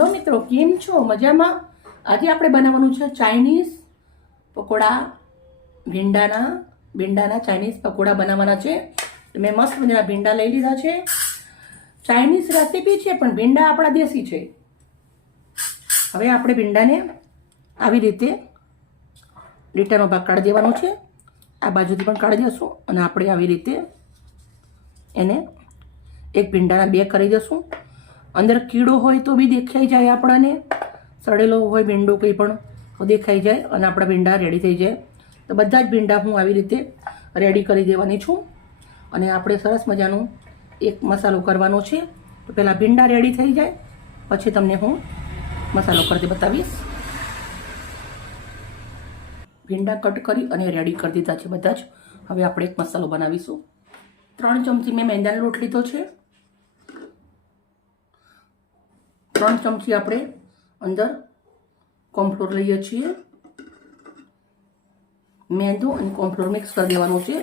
Hello મિત્રો, કેમ છો? મજામાં? આજે આપણે બનાવવાનું છે ચાઇનીઝ પકોડા. ભીંડાના ચાઇનીઝ પકોડા બનાવવાના છે. મેં મસ્ત મજાના ભીંડા લઈ લીધા છે. ચાઇનીઝ રેસીપી છે પણ ભીંડા આપણા દેશી છે. હવે આપણે ભીંડાને આવી રીતે લીટાનો ભાગ કાઢી દેવાનો છે. આ બાજુથી પણ કાઢી દઈશું અને આપણે આવી રીતે એને એક ભીંડાના બે કરી દઈશું. અંદર કીડો હોય તો બી દેખાઈ જાય, આપણને સડેલો હોય ભીંડો કંઈ પણ તો દેખાઈ જાય અને આપણા ભીંડા રેડી થઈ જાય. તો બધા જ ભીંડા હું આવી રીતે રેડી કરી દેવાની છું. અને આપણે સરસ મજાનું એક મસાલો કરવાનો છે. તો પહેલાં ભીંડા રેડી થઈ જાય પછી તમને હું મસાલો કરતી બતાવીશ. ભીંડા કટ કરી અને રેડી કરી દીધા છે બધા જ. હવે આપણે એક મસાલો બનાવીશું. 3 ચમચી મેં મેંદાનો લોટ લીધો છે. 3 ચમચી આપણે અંદર કોર્નફ્લોર લઈએ છીએ. મેંદો અને કોર્નફ્લોર મિક્સ કરી દેવાનું છે.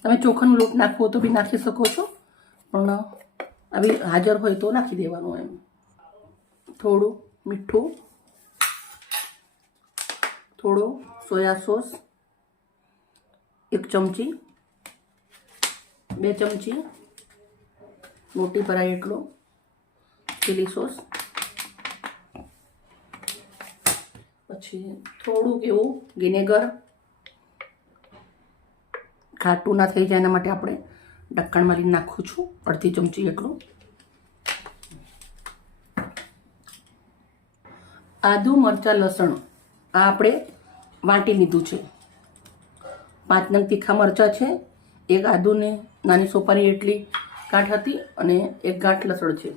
તમે ચોખાનો લોટ નાખવો તો બી નાખી શકો છો, પણ આવી હાજર હોય તો નાખી દેવાનું. એમ થોડું મીઠું, થોડો સોયા સોસ 1 ચમચી, 2 ચમચી મોટી ભરાય એટલો ચીલી સોસ, પછી થોડુંક એવું વિનેગર. ખાટું ના થઈ જાય એના માટે આપણે ઢક્કણ મારીને નાખું છું 1/2 ચમચી એટલું. આદુ, મરચાં, લસણ આ આપણે વાટી લીધું છે. 5 નંગ તીખા મરચાં છે. 1 આદુની નાની સોપારી એટલી ગાંઠ હતી અને 1 ગાંઠ લસણ છે.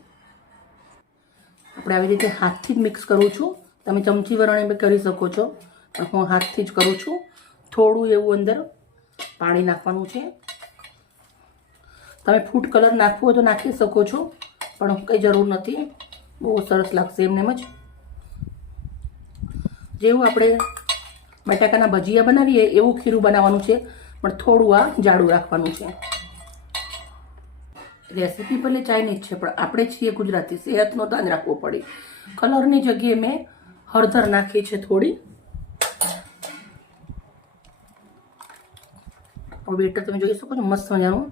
આપણે આવી રીતે હાથથી જ મિક્સ કરું છું. તમે ચમચી વરણે બી કરી શકો છો, પણ હું હાથથી જ કરું છું. થોડું એવું અંદર પાણી નાખવાનું છે. તમે ફૂડ કલર નાખવો હોય તો નાખી શકો છો, પણ કંઈ જરૂર નથી. બહુ સરસ લાગશે એમનેમ જ. જેવું આપણે બટાકાના ભજીયા બનાવીએ એવું ખીરું બનાવવાનું છે, પણ થોડું આ જાડું રાખવાનું છે. રેસીપી ભલે ચાઇનીઝ છે પણ આપણે છીએ ગુજરાતી, સેહતનું ધ્યાન રાખવું પડે. કલરની જગ્યાએ મેં હળદર નાખી છે થોડી. બેટર તમે જોઈ શકો છો મસ્ત મજાનું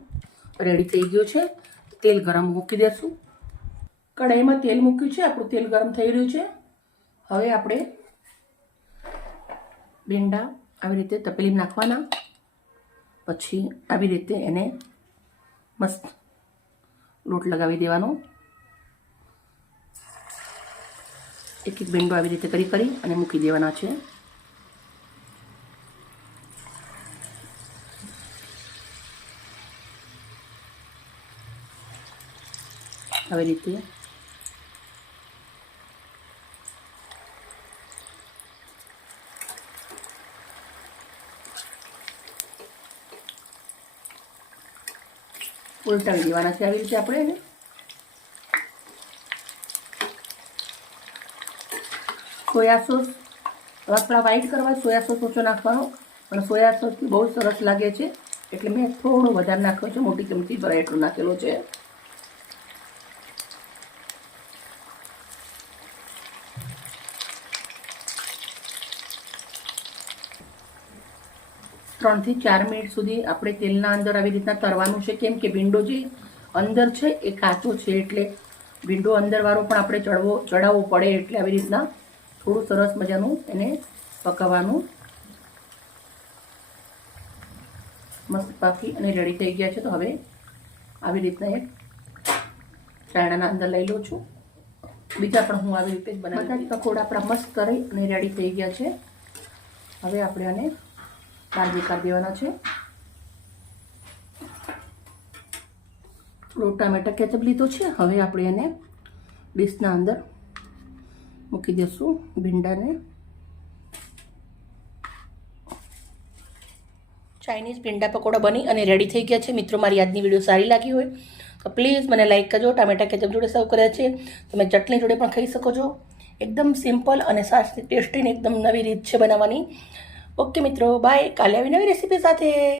રેડી થઈ ગયું છે. તેલ ગરમ મૂકી દેશું. કઢાઈમાં તેલ મૂક્યું છે. આપણું તેલ ગરમ થઈ રહ્યું છે. હવે આપણે ભીંડા આવી રીતે તપેલી નાખવાના. પછી આવી રીતે એને મસ્ત લોટ લગાવી દેવાનો. એક એક ભીંડો આવી રીતે કરી અને મૂકી દેવાના છે. આવી રીતે ઉલટાવી દેવાના છે. આવી રીતે આપણે એને સોયા સોસ આપણા વ્હાઈટ કરવા સોયા સોસ ઓછો નાખવાનો, પણ સોયા સોસ બહુ સરસ લાગે છે એટલે મેં થોડો વધારે નાખ્યો છે. મોટી ચમચી ભરાય એટલું નાખેલો છે. ત્રણ થી 4 મિનિટ સુધી આપણે તેલના અંદર આવી રીતના તરવાનું છે. કેમ કે ભીંડો જે અંદર છે એ કાચો છે, એટલે ભીંડો અંદરવાળો પણ આપણે ચડાવવો પડે. એટલે આવી રીતના થોડું સરસ મજાનું એને પકાવવાનું. મસ્ત પાકી અને રેડી થઈ ગયા છે. તો હવે આવી રીતના એક ચાયણાના અંદર લઈ લઉં છું. બીજા પણ હું આવી રીતે જ બનાવી. બધા જ પકોડા આપણા મસ્ત કરી અને રેડી થઈ ગયા છે. હવે આપણે આને કાઢી દેવાના છે. થોડો ટામેટા કેચઅપ લીધો છે. હવે આપણે એને ડીશના અંદર મૂકી દઈશું ભીંડાને. ચાઇનીઝ ભીંડા પકોડા બની અને રેડી થઈ ગયા છે. મિત્રો, મારી આજની વિડીયો સારી લાગી હોય તો પ્લીઝ મને લાઈક કરજો. ટામેટા કેચઅપ જોડે સર્વ કર્યા છે. તમે ચટણી જોડે પણ ખાઈ શકો છો. એકદમ સિમ્પલ અને ટેસ્ટી એકદમ નવી રીત છે બનાવવાની. ઓકે મિત્રો, બાય. કાલે આવી નવી રેસીપી સાથે.